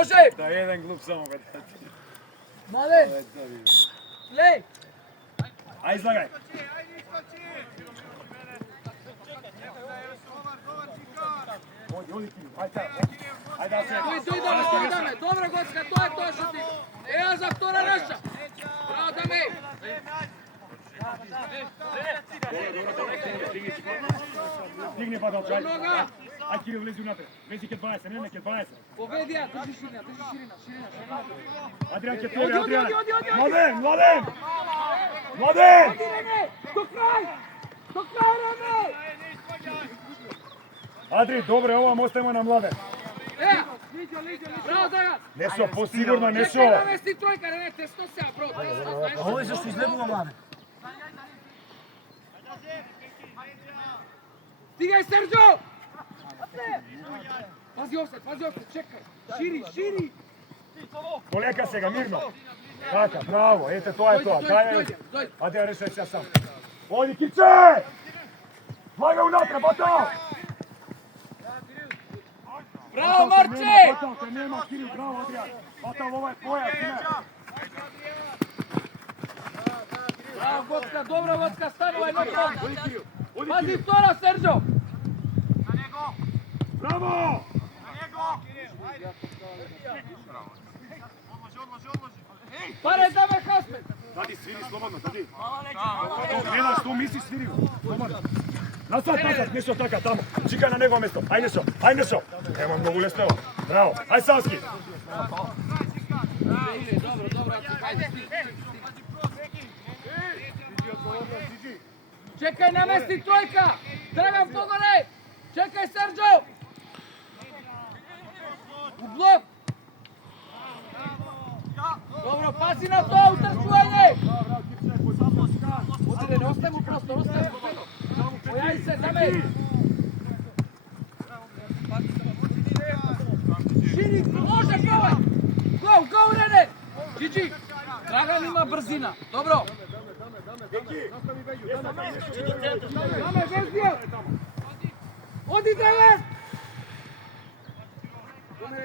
Može! Da jedan glup samo ga dati. Mladen! Lej! Aj izlagaj. Ajde da se. Tuj, Dame! Dobro, Gocka, to je to što ti... Evo za vtora naša! Bravo, Dame! Digni Badal, čaj. Aj Kiril, lezi unapred. Vezi ke 20, ne ke 20. Povedi ja, drži širina. Adrian ke tebi, Adrian. Odi! Mladen! Odi, Rene! Do kraja, Rene! Adri, dobro, ovo vam ostavimo na Mladen. Bravo, Dragan! Neso, posigurno, Neso. Čekaj, namesti trojka, Rene, tesno se, bro. Ovo je zašto izgledalo Mladen. Stigaj, Sergio! Pazi offset, čekaj. Širi. Poleka se ga, mirno. Taka, bravo, ete, to je to. Dojdi. Ajde, ja rešaj se ja sam. Odi, Kice! Vlaga unatrag, Batal! Bravo, Marče! Batal, te nema, Kiril, bravo, Adrian. Batal, ovo je tvoja, sine. Bravo, Gocka, dobro, Gocka, stanu ovaj notom. Pazi vtora, Sergio! Bravo! Pare, Dame, Hasmet! Dadi, sviri slobodno, dadi. Gledaš, tu misliš, sviri go. Slobodno. Nazad, Nešo taka tamo. Čekaj na njegovo mjesto. Aj Nešo. Evo mnogo ulestava. Bravo. Aj Savski. Dobro, ajde, čekaj, namesti trojka! Dragan pogore! Čekaj, Sergio! U blok! Dobro, pazi na to, utrčuvanje! Odi, ne ostaje mu prostor, Pojavi se, Dame! Širi, može, govaj! Go, Rene! Gigi! Dragan ima brzina, dobro! Dame, bez bio! Odi, Dragan!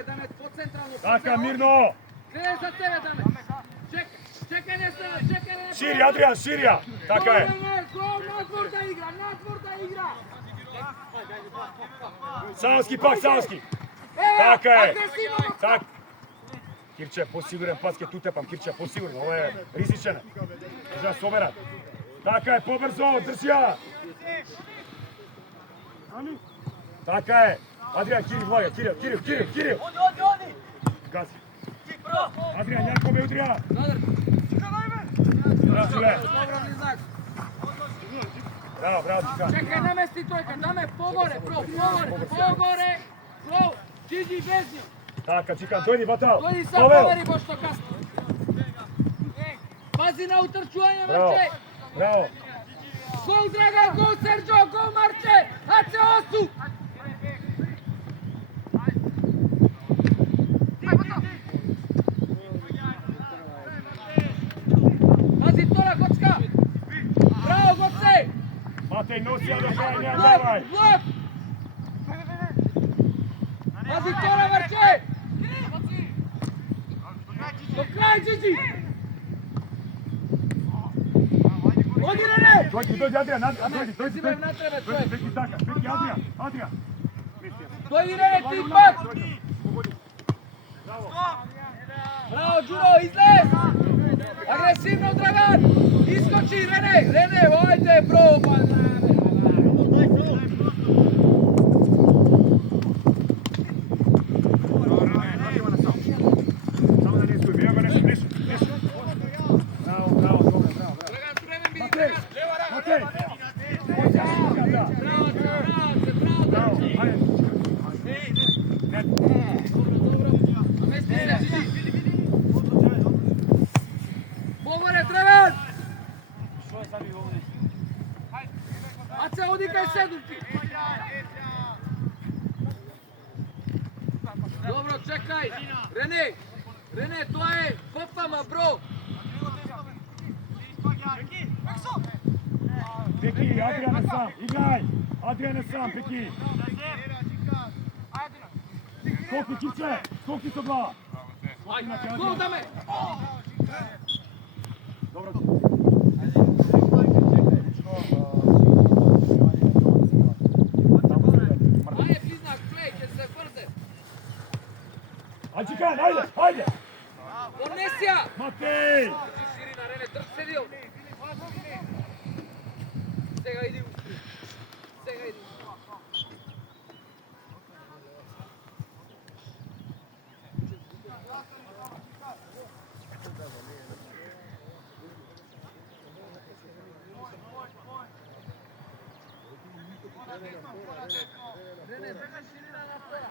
Dame, po centralno. Taka, mirno! Krene za tebe, Dame! Čekaj, ne. Širi, Adrian, širija! Taka je! Go, natvor da igra! Savski! Taka je! Agresivno! Tak! Kirče, posiguran paske, tu tepam, Kirče, posigurno, ovo je rizičene. Drža soberat. Taka je, pobrzo, drži ja! Taka je! Adrian, Kiril, vlaga, Kiril! Gazi. Adrian, Jankove, udrija! Bravo, Čika. Čekaj, namesti trojka, Dame, pogore, bro, Gigi, bez nju. Taka, Čika, dojdi, Batal. Dojdi sad, poveri pošto kasno. Pazi na utrčuvanje, Marče. Bravo. Go, Dragan, go, Sergio, go, Marče. Hace osu. Pazi tora, Gocka. Bravo, Gocce. Matej, nosi, ja do kraja, ne davaj. Blok. Pazi tora, Marče. Do kraja, Gigi. Odi, Rene. Dođi, Adrian, dođi. Uzimaj na tebe, čovjek. Beki taka, Beki, Adrian. Dojdi, Rene, ti pak. Bravo, Đuro, izlez. Agresivno, Dragan. Iskoči, Rene, ajde, bro. Dobro, čekaj. Rene, to je kopama, bro. Peki, Adrian je sam, igraj. Adrian je sam, Peki. Skoki Čiče, skoki sa glava. Ajde, gol da me! Dobro. Ajde, Bliznak, play, će se brze! Ajde, Čikan, ajde, ajde! Ponesija! Matej! Širina, Rene, trč se dio! Сега иди у скрин. Сега иди. Рене, бегаш ширина напора.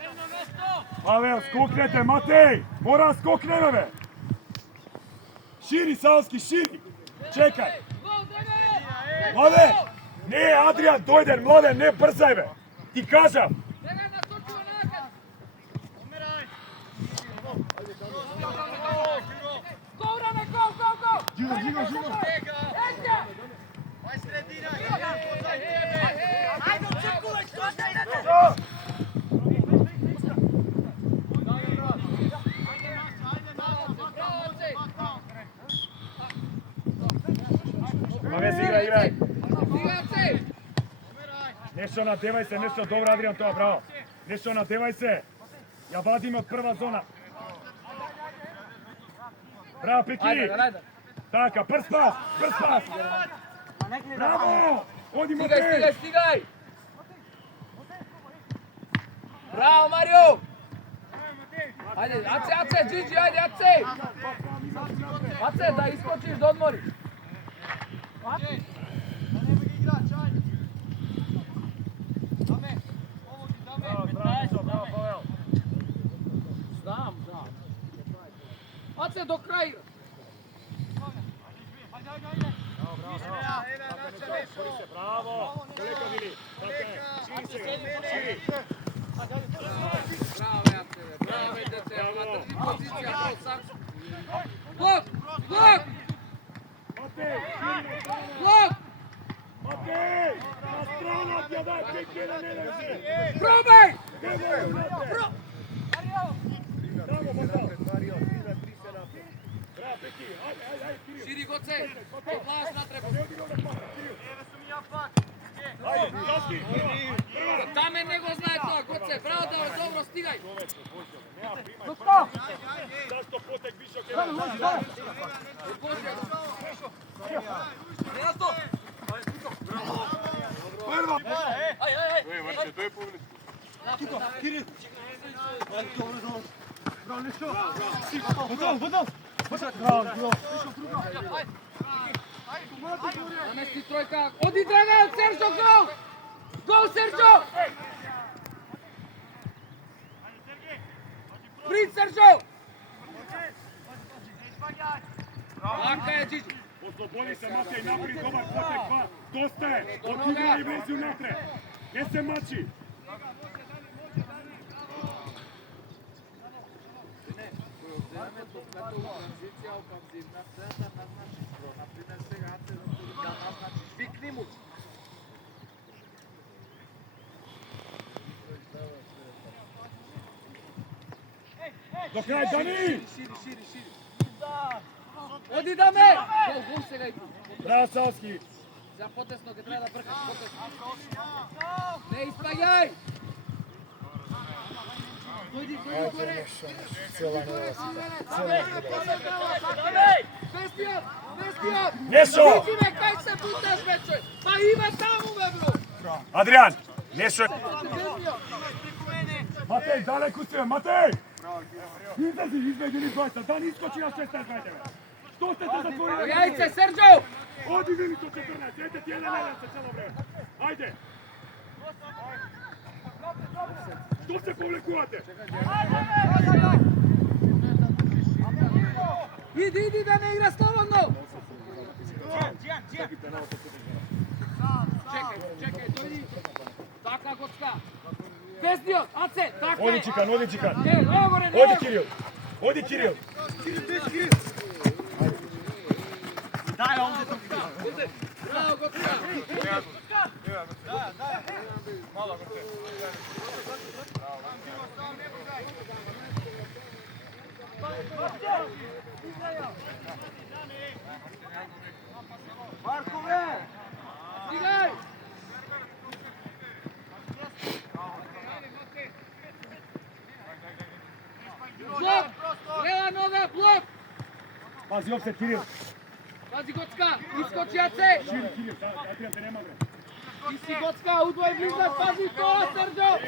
Едно место! Pavel, skoknete, Matej! Mora skokneme, be! Širi, Savski, širi! Čekaj! Mladen! Ne, Adrian, dojden, Mladen, ne brzaj, be! Ti kažem! Žigo! Ajde, očekuvaj, što se idete? Mavezi, igraj! Nešto nadevaj se, nešto dobro, Adrian, to je bravo! Nešto nadevaj se! Ja vadim od prva zona! Bravo, Piki! Taka, prst pas! Bravo! Odi, Matej! Stigaj! Bravo, Mario! Ajde, Ace, Gigi, ajde, Ace! Ace, da iskočiš, da odmoriš! Znam. Ace, do kraja igraš! Bravo! Koliko bili? Širi! Bravo, Ace, bravo, dete, drži pozicija, to sam. Blok! Blok! Matej! Na stranu ti je daj, Piki, ne leži! Probaj! Širi Goce, odlaš na trebu. Da me nego znaje to, Goce, bravo da je dobro, stigaj. Zašto potek više ok? Namesti trojka, odi Dragan, Sergio, gol! Gol, Sergio! Prid, Sergio! Laka je, Gigi. Oslobodi se, Matej, napri, dobar potek, pa, dosta je, otigraj vezu natre, ne se mači. Do kraja, Dani! Širi. Odi da me! Gol se ga i... Bravo, Savski! Za potesno ga treba da brkaš, potesno. Ne ispagaj! Dojdi gore! Vestijat! Nešo! Vidi me kaj se putaš večoj! Pa ima tamo me, bro! Adrian! Nešo! Matej, daleko si, Matej! Izlazi, izvedi dvojca, Dan iskoči na 16 metara! Što ste se zatvorili? Jajce, Sergio! Odi vidi to 14, dajte ti jedan se celo vreme. Ajde! Što se povlikujete? Idi da ne igra slobodno! Čekaj, dojdi! Taka Gocka! Vestio, Ace, taka je! Odi Čikan! Evo gore, Odi Kiril! Daj ovdje to. Bravo, Gocka! Стигай! Блок! Лева нога, блок! Пази офсет, Кирил. Пази Гоцка, искочи Аце! Шири, Кирил, Адриан те нема, бре. Иси Гоцка, удвој близак, пази то, Серджо!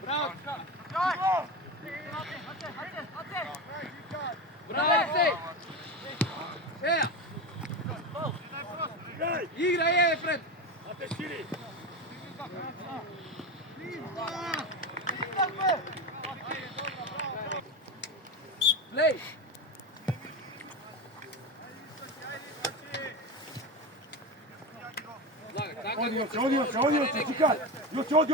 Браво! Браво, Аце! Еа! Играј! Играј, еве пред! Ате, шири! Плей! Оди, Јоце, чекај! Јоце, оди,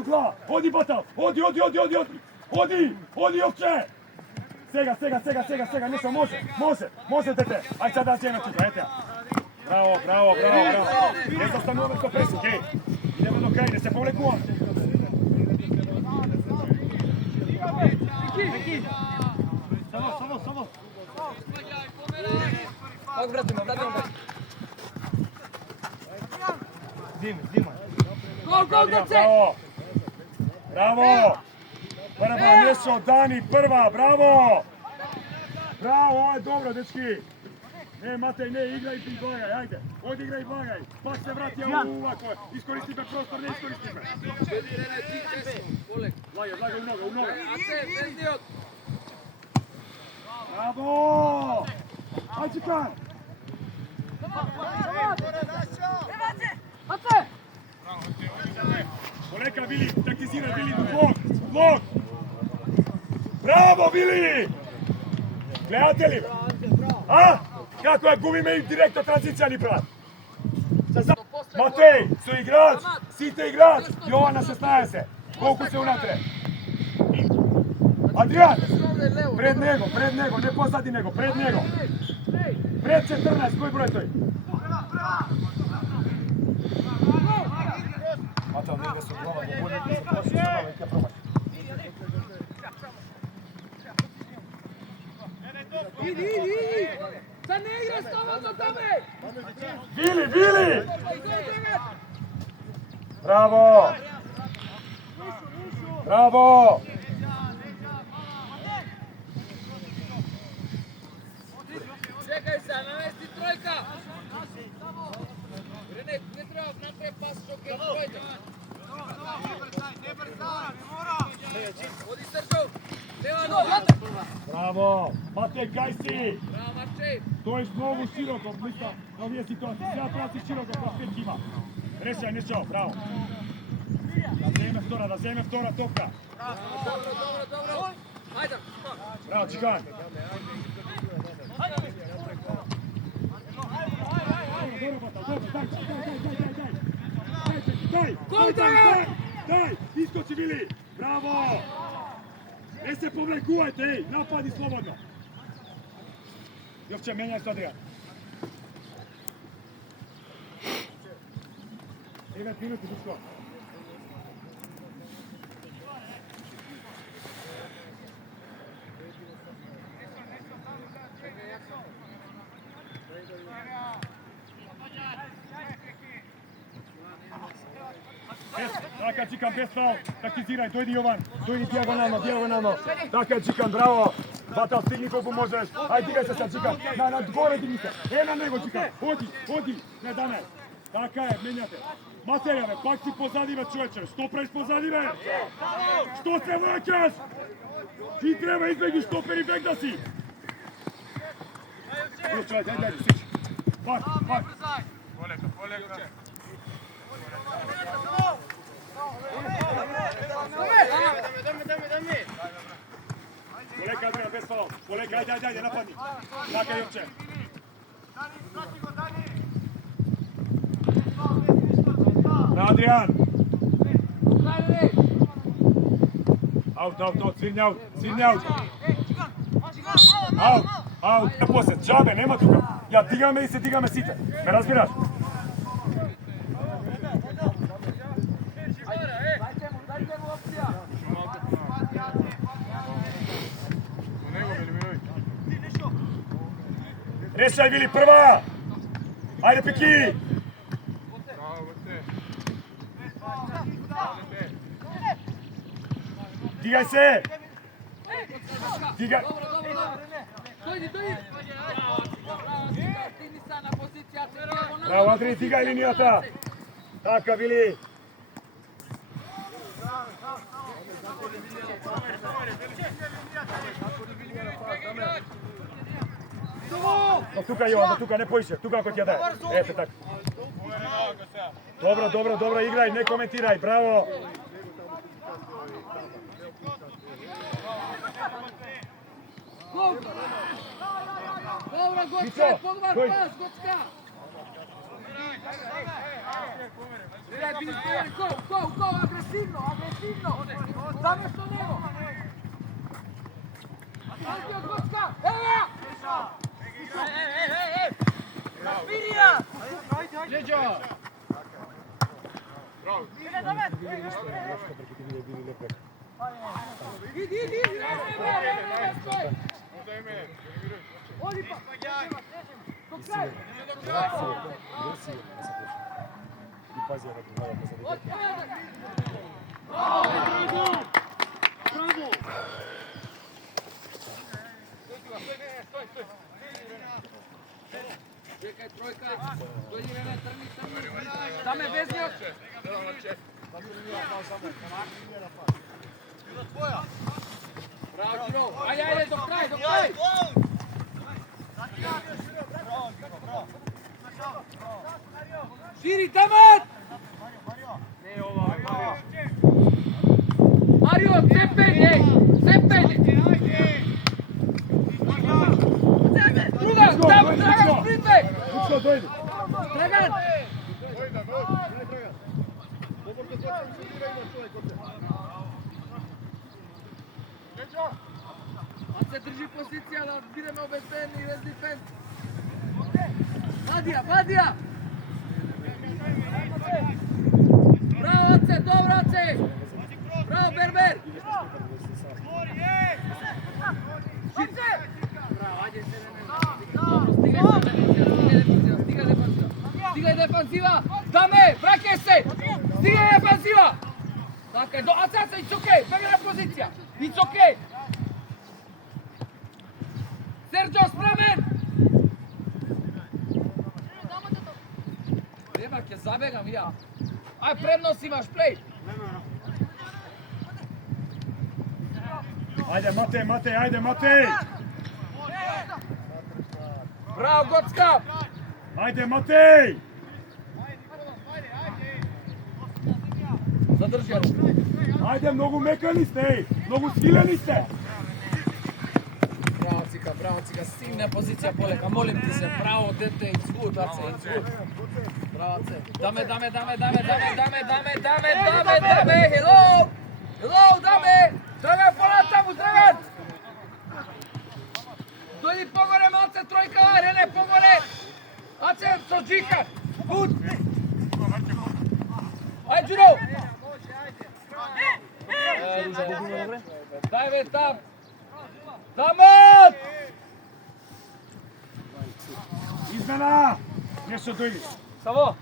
у глава! Оди, Батал! Оди! Оди, Јовче! Сега, нешто, може, дете! Ај сега да земе тука, ете ја! Браво! Не застануваме со пресик, еј! Идеме до крај, не се повлекуваме! Само! Пак вратиме, бе! Дима! Гол, деце! Браво! Прва, нешто, Дани, прва, браво! Браво, ово е добро, дечки! Не, Матеј, не, играј и благај, ајде! Одиграј и благај! Пак се врати овако, искористиме простор, не искористиме! Беди, Рене, ти честно, полек. Благај, у нога! Аце, бездиот! Браво! Ај, чекај! Аце! Полека, Вили, тактизирај, Вили, блок! Браво, Вили! Гледате ли? А? Како ја губиме и директно транзиција ни прават? Матеј, со играч, сите играч, Јован на 16, колку се унатре? Адриан, пред него, не позади него, пред него. Пред 14, кој број тој? Матеј, не со глава, не боли, не со глава, и ќе пробај. Иди! Да не игра слободно таме! Вили! Браво! Чекај се, намести тројка! Рене, не треба напред пас што ќе тројка. Оди Серджо! Лева нога! Браво! Матеј, кај си? Браво, Марчеј! Стоиш многу широко, мисля, на овие ситуации. Сега праси широко, па пет има. Решај, нешто, браво. Да земе втора топка. Добро! Ајде! Браво, Чикан. Дај! Искочи, Вили! Браво! Не се повлекувајте, еј! Напади слободно! Јовче, менјај со Адриан. 9 минути, Дучко. Така, Чикан, без фаул. Тактизирај, дојди Јован. Дојди дијагонално. Така, Чикан, браво. Батал, стигни колку можеш. Ајде, дигај се са, Чикан. На горе дигни се. На него, Чикан. Оди. Не даме. Така е, менјате. Материја, бе, пак си позади, бе, човече. Што правиш позади, бе? Што се враќаш? Ти треба измеѓу штопер и бек да си. Човече, ајде, сич. Пак. Полека. Полека, Адриан, без фаул. Полека, ајде, нападни. Така, Јовче. На Адриан. Аут, свирњаут. Аут, после, джабе, нема тука. Ја дигаме и се дигаме сите. Ме разбираш? Mešaj Vili prva! Ajde Piki! Digaj se! Digaj! Dojdi! Ti nisa na pozicija, Bravo Andrij, digaj linijata! Taka Vili! Tukaj Jovan, tukaj, ne poiše, tukaj ako ti ja daje. Eto tako. Dobro, igraj, ne komentiraj, bravo. Dobra, Gocka, podvar pas, Gocka! Go, agresivno! Dame što njego! Antio, Gocka, evo! Raspirija! Đeđo! Idi, ne, stoj! Odi pa! Do kraja! I pazi, ja nekako malo pozaditi. Od kada! Bravo! Čekaj, trojka! Dojdi, Rene, trni! Dame, Veznjak! Bravo, Đuro! Ajde, do kraja! Širi, tamat! Mario, cepelje! Dragan, sprinte! Učko, dojdi! Dragan! Ace drži pozicija da biramo obezbedni i res defense. Vadija! Bravo, Ace, dobro, Ace! Bravo, Berber! Bravo, ajde se, Stigaj defanziva! Dame, vrake se! Stigaj defanziva! Tako je, Ace, it's okay, pegana pozicija! It's okay! Sergio, spraven! Trebak je, zabegam ja. Aj, prednost imaš, play! Ajde Matej! Bravo, Gocka! Ajde Matej! Zadrži, Aro. Ajde, mnogo mekani ste, mnogo skileni ste! Bravo, Cika, silna pozicija Poleka, molim ti se, bravo, dete, it's good, Ace, it's good. Bravo, Ace. Dame, hello, dame! Dragan, polata mu, Dragan! Dojdi pogore, Ace, trojka, Rene, pogore! Ace, Sođika, good! Ajde, Đuro! Daj ve tam! Damat! Izmena! Nešto dojdi. Savo!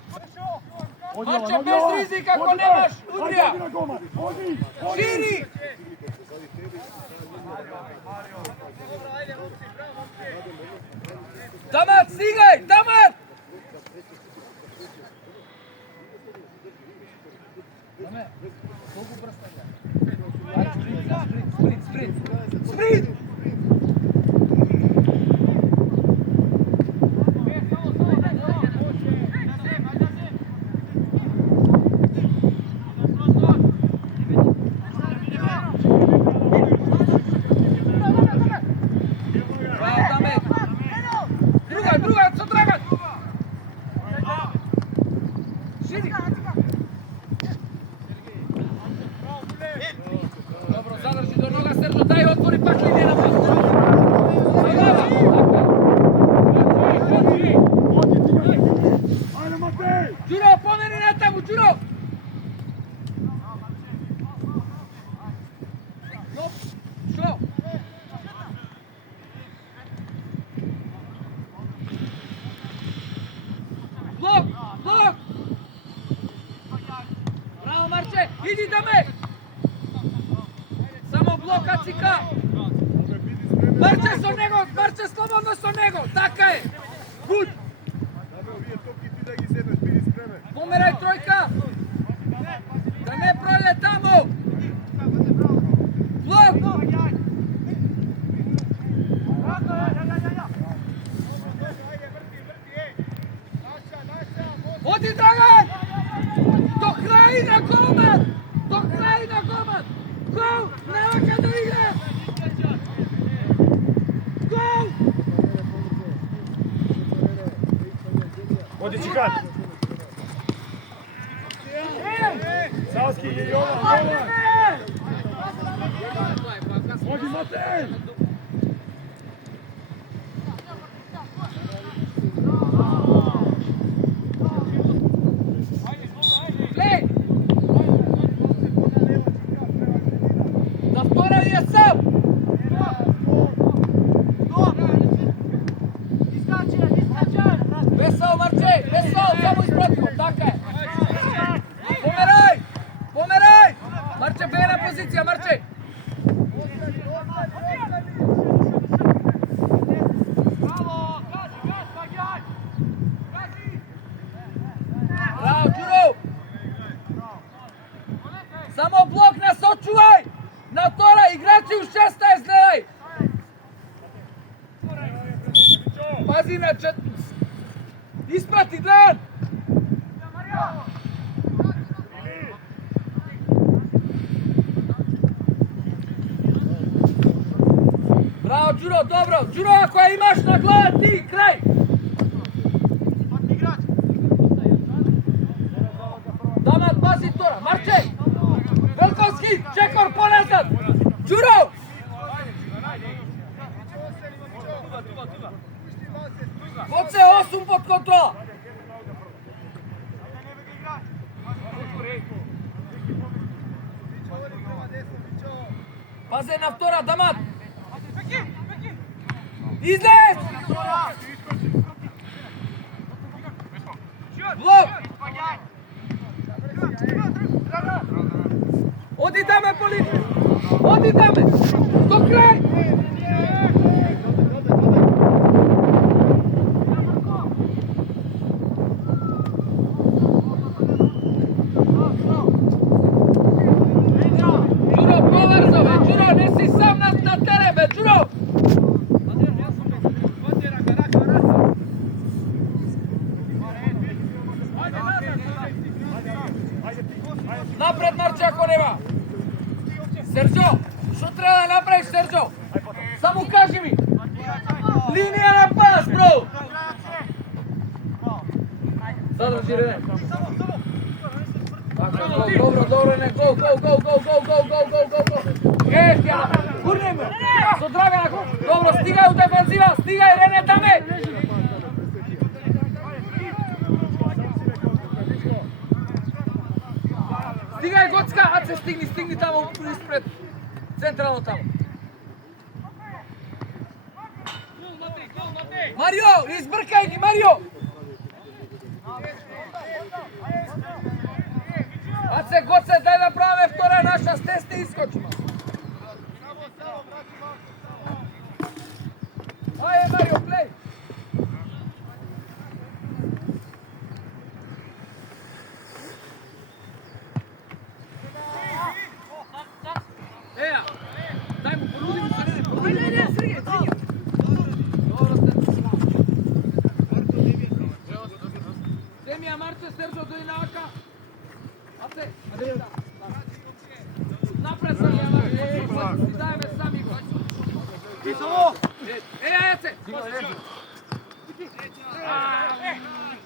Mače, bez rizika, ako nemaš Udrija! Ajde, Goma! Odi! Širi! Damat, stigaj! Damat! Dame, koliko brsta igra? Ajde, sprint! Druga, co Dragan! Širi! Dobro, zadrži do noga, Sergio, daj otvori pak linije na pas. Ajde Matej! Đuro, pomeni na tamo, Đuro! Što? Marče, idi dame! Samo bloka cika! Marče so него, Marče slobodno so него, така е! Good! Pomeraj trojka! Da ne prolje tamo! Blok! Odi Dragan! Do kraja na golman! Do kraja na golman! Gol! Nelaka do igre! Gol! Odi Čikan! Savski je Jovan, Jovan! Odi Matej! Play! Завтора е сам! Весел, Марче! Весел! Само изпратимо! Така е! Померай! Померай! Марче, бе на позиција, Марче! Браво, Џуро! Само блок не сочувај! На втора, играчи у 16, гледај! Пази на чет... Испрати, гледан! Браво, Џуро, добро! Џуро, ако ја имаш на глава, ти, крај! Дамат, пази втора! Марче! Велковски, Чекор, поназад! Џуро! Оце 8 под контрола! Пазе на втора, Дамат! Излез! Блок! Оди даме по линија! Оди даме! До крај! Џуро, побрзо бе! Џуро, не си сам на терен бе! Џуро! Напред, Марче, ако нема! Серджо, што треба да направиш, Серджо? Само кажи ми! Линија на пас, бро! Задржи, Рене! Добро, добро, не, гол! Тјана, гурни ме! Со Драгана, добро, стигај у дефанзива, стигај, Рене, даме! Стигај, Гоцка, Аце, стигни таму, испред, централно таму. Марио, избркај ги, Марио! Аце, Гоце, дај да правиме втора наша, стесни искочима. Аје, Марио, плей! Еја, дај му, понуди му се, не, понуди му. Добро сте. Земија, Марче, Серджо, дојди на ака. Аце, напред сам, дајме сами го. Еја, Аце.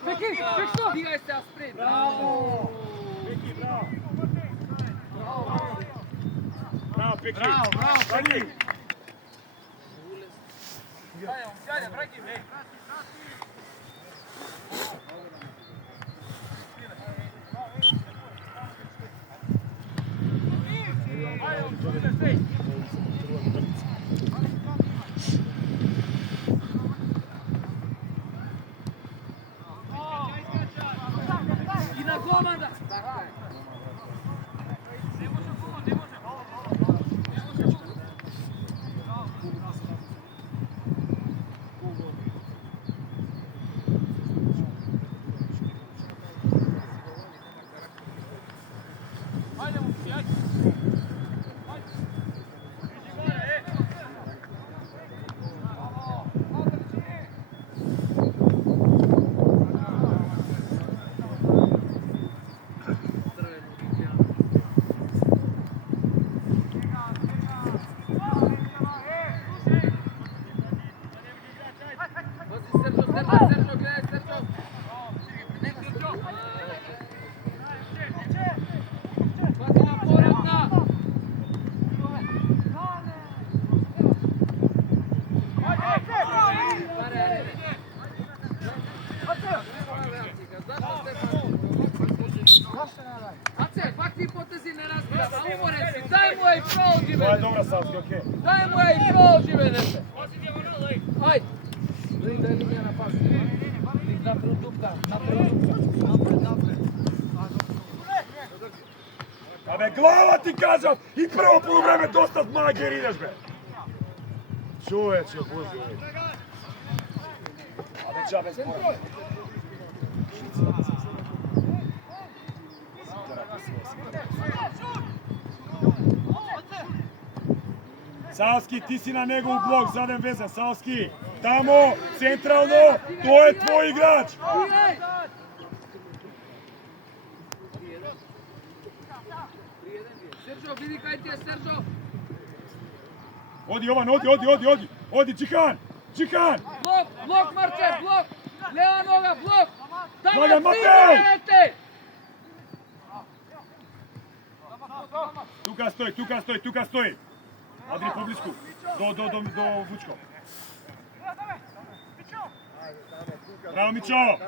Пеки, што? Дигај се, аспред. Браво. Bravo, Peki! Bravo, Peki! Sjajde, Bragi, ej. I na golmanda. Това е добра, Салски, окей. Дай му и проđi, vedete. Ajde. Linda je linija na pasu. Napred dupka, napred dupka. Абе, глава ти кажам! И прво полувреме доста смаг jer ideš, бе! Човече, Боже! Абе, čabe spora. Салски, ти си на негов блок, заден везен, Салски! Тамо, централно, тој е твој играч! Серджо, види кај ти е, Серджо! Оди, Јован, оди! Оди, Џихан! Џихан! Блок, Марче, блок! Лева нога, блок! Слага, Матеј! Тука стои! Адри, поблиску! До Вучко! Браво, Мичо!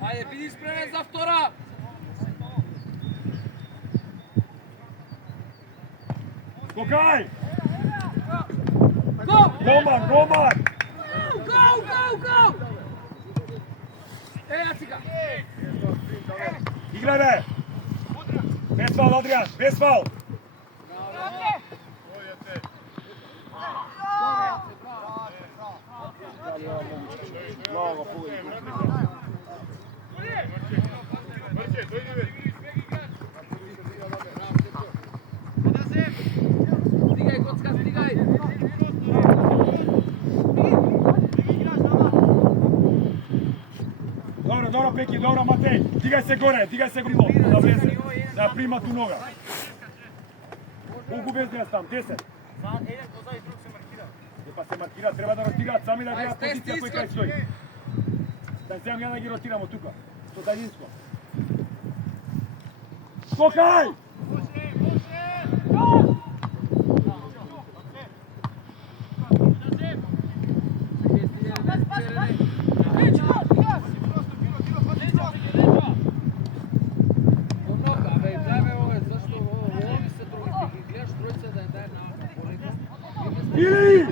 Ајде, биди спремен за втора! Скокај! Го! Гомар! Go! Јацика! Играј, бе! Без фал, Адриан, без фал! Много хубаво. Стигај, Коцка, стигај! Добро, Пеки, добро, Матеј. Дигај се горе, да влезе. Да прима ту нога. Колку без неја там? 10. Па се маркира, треба да ротираат, сами да гледаат позиција кој кај стои. Да земам ја да ги ротирамо тука. Со Далинско. Скокај! Или!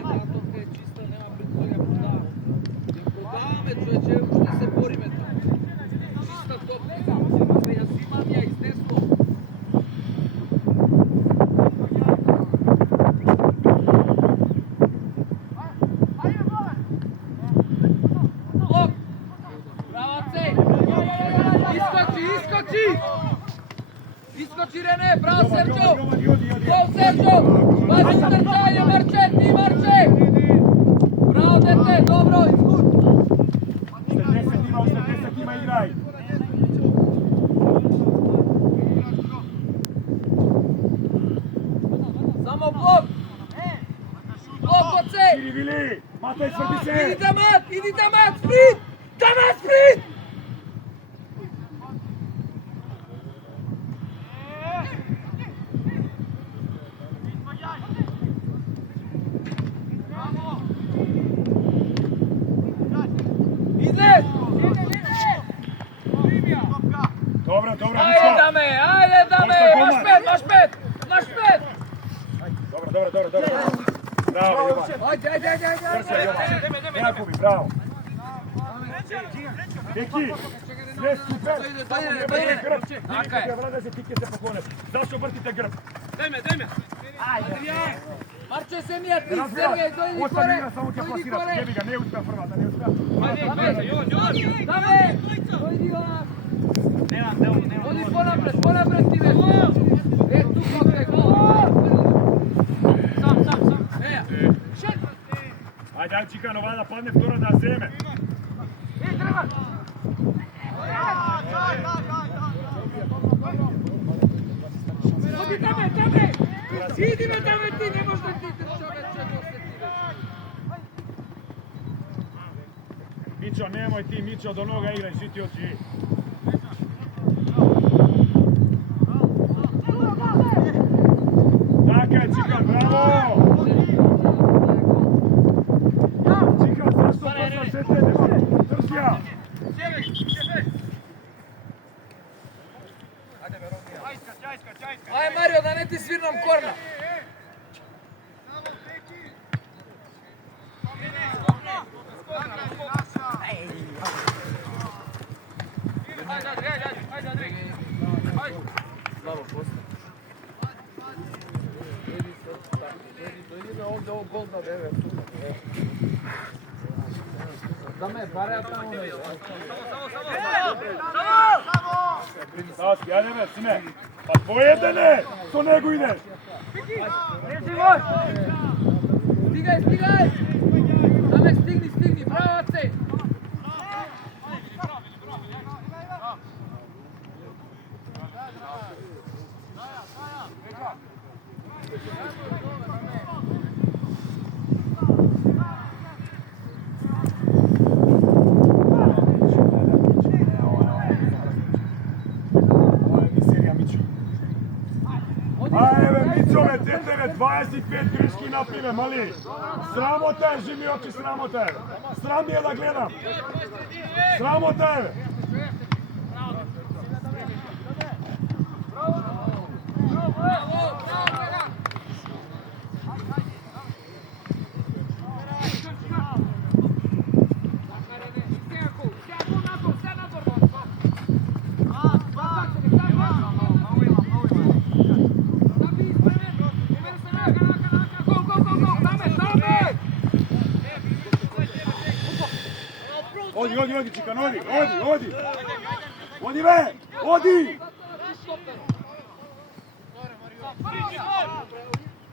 Iskoči René, bravo Sergio! Bravo Sergio! Pazi utrčanje, Marče! Bravo dete, dobro, izgud! Uz 10 ima igraj! Samo blok! Blok od se! Širi, Vili! Matej, svrti se! Idi Damat, sprint! Damat, sprint! Dobro, Ajde dame, maš pet! Dobro. Bravo, Jovan. Ajde. Jako bi, bravo. Deki, sve super, samo ne vrti grb. Така е. Vrada se tike se poklone. Zašto vrtite grb? Марче се мија, ти Разбирам, Сергеј, дојди остани горе. игра, само ќе Дојди пласираш. горе. Jebi ga, ne uspea prvата, ne uspea. Даве, дојди ова. Оди понапред ти бе. Е, тука бе, гол. Еја, шет. Ajde, ajde, Čikano, vada padne vtora da zeme. Оди таме. Иди ме таме ти, не можеш да ти човече после ти бе. Mićo, nemoj ti, Mićo, do noga igraj, svi ti oči. Tako je, Čikan, bravo! Čikan, zašto pasaš se tebe? Trsija! Ај Марио, да не ти свирнам корна. Слабо поста. Дојди ме овде, ово гол да бе. Да ме бареа таму. Savski, ajde me, sine! Pa pojedene! To nego ideš! Стигај! Даме, стигни, браво, Аце! Ajde, Mićove, teteve, 25 greški napime, mali! Sramota je, živi oči, sramota je! Sram mi je da gledam! Sramota je! Odi, Čikan, odi! Odi, be! Odi!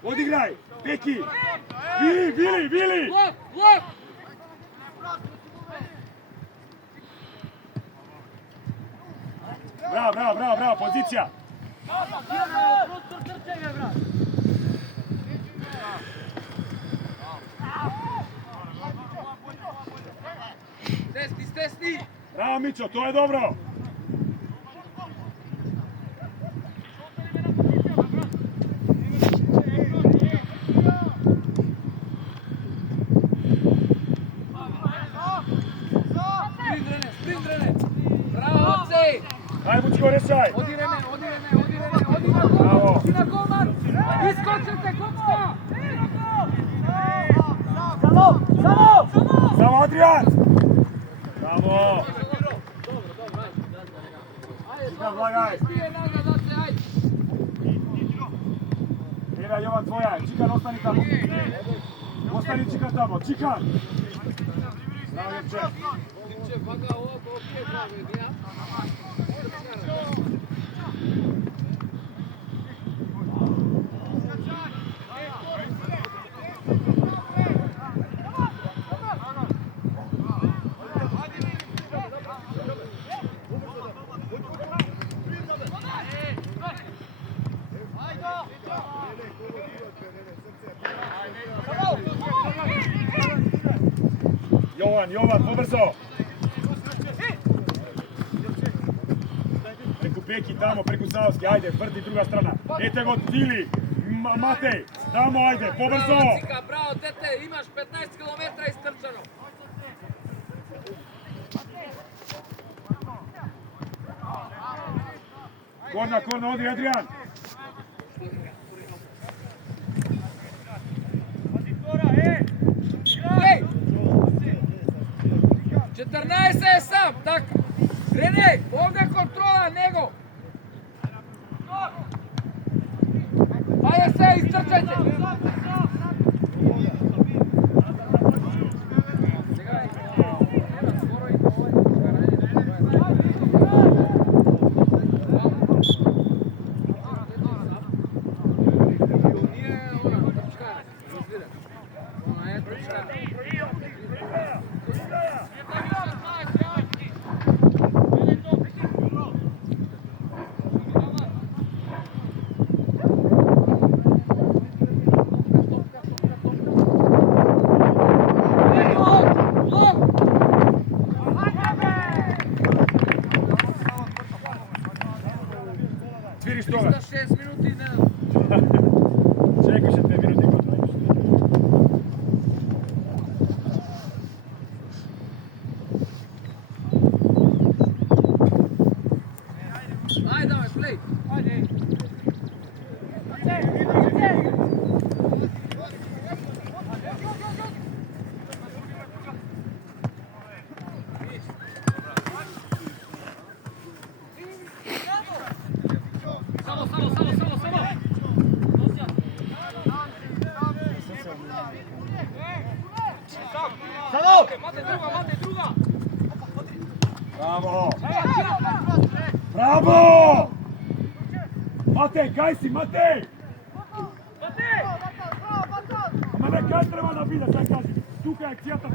Odigraj! Peki! Vili! Блок! Bravo, pozicija! Стесни! Bravo, Mićo, to je dobro! Спринт, Браво, Аце! Ajde, Vučko, rešaj! Оди на голман! Искочете, копка! Samo Adrian! Bravo! Čikan, vlagaj! Стигај назад, Аце, ајде! Ира, Jovan, tvoja je. Čikan, ostani tamo. Ostani, Čikan, tamo. Čikan! Bravo, Jevče. Че, бага, окей, браво, гледа. Jovan, pobrzo! Preko Peki tamo, preko Savski, ajde, vrti druga strana. Ete go Tili, Matej, tamo, ajde, pobrzo! Браво, дете, имаш 15 км изтрчано. Korna, odi Adrian! Ej! 14 je sam, tako. Renej, ovdje kontrola, nego. Ajde se, istrčajte. Sviriš toga. 6 minuti i ne. Čekaš 2 minuti kod najviše. Ajde, давай, play. Ajde. Bravo! Bravo! Matej, kaj si, Matej? Ma ne, kaj treba da bide, sad kaži. Tukaj je cijeta.